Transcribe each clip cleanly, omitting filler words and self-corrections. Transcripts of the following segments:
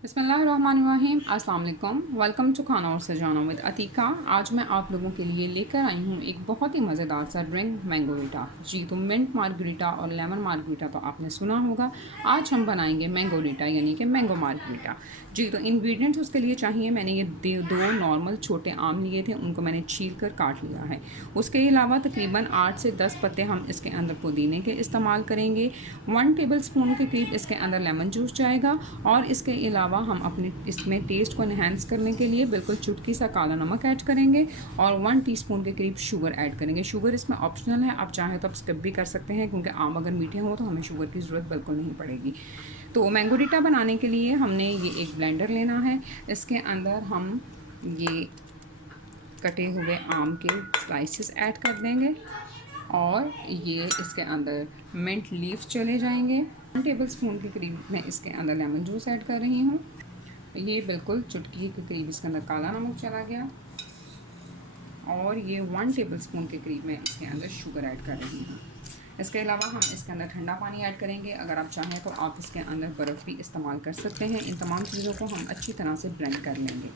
बिस्मिल्लाहिर्रहमानिर्रहीम। अस्सलाम वालेकुम। वेलकम टू खाना और सजाना विद अतीका। आज मैं आप लोगों के लिए लेकर आई हूँ एक बहुत ही मज़ेदार सा ड्रिंक मैंगोरिटा। जी, तो मिंट मार्गरीटा और लेमन मार्गरीटा तो आपने सुना होगा। आज हम बनाएंगे मैंगोरिटा यानी कि मैंगो मार्गरीटा। जी, तो इंग्रेडिएंट्स उसके लिए चाहिए। मैंने ये दो नॉर्मल छोटे आम लिए थे, उनको मैंने छील कर काट लिया है। उसके अलावा तकरीबन 8 से 10 पत्ते हम इसके अंदर पुदीने के इस्तेमाल करेंगे। 1 टेबल स्पून के करीब इसके अंदर लेमन जूस जाएगा। और इसके अलावा हम अपने इसमें टेस्ट को इन्हेंस करने के लिए बिल्कुल चुटकी सा काला नमक ऐड करेंगे और 1 टीस्पून के करीब शुगर ऐड करेंगे। शुगर इसमें ऑप्शनल है, आप चाहें तो आप स्किप भी कर सकते हैं क्योंकि आम अगर मीठे हो तो हमें शुगर की ज़रूरत बिल्कुल नहीं पड़ेगी। तो मैंगोरिटा बनाने के लिए हमने ये एक ब्लेंडर लेना है। इसके अंदर हम ये कटे हुए आम के स्लाइसेस ऐड कर देंगे और ये इसके अंदर मिंट लीफ चले जाएंगे। 1 टेबल स्पून के करीब मैं इसके अंदर लेमन जूस ऐड कर रही हूँ। ये बिल्कुल चुटकी के करीब इसके अंदर काला नमक चला गया और ये 1 टेबल स्पून के करीब मैं इसके अंदर शुगर ऐड कर रही हूँ। इसके अलावा हम इसके अंदर ठंडा पानी ऐड करेंगे। अगर आप चाहें तो आप इसके अंदर बर्फ़ भी इस्तेमाल कर सकते हैं। इन तमाम चीज़ों को हम अच्छी तरह से ब्लेंड कर लेंगे।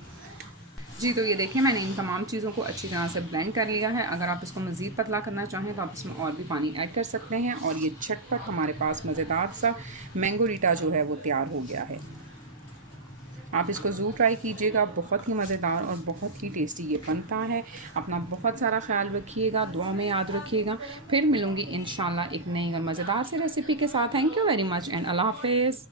जी, तो ये देखिए मैंने इन तमाम चीज़ों को अच्छी तरह से ब्लेंड कर लिया है। अगर आप इसको मज़ीद पतला करना चाहें तो आप इसमें और भी पानी ऐड कर सकते हैं और ये झटपट हमारे पास मज़ेदार सा मैंगोरिटा जो है वो तैयार हो गया है। आप इसको ज़रूर ट्राई कीजिएगा, बहुत ही मज़ेदार और बहुत ही टेस्टी ये बनता है। अपना बहुत सारा ख्याल रखिएगा, दुआ में याद रखिएगा। फिर मिलूँगी इंशाल्लाह एक नई और मज़ेदार सी रेसिपी के साथ। Thank you very much and अल्लाह हाफ़िज़।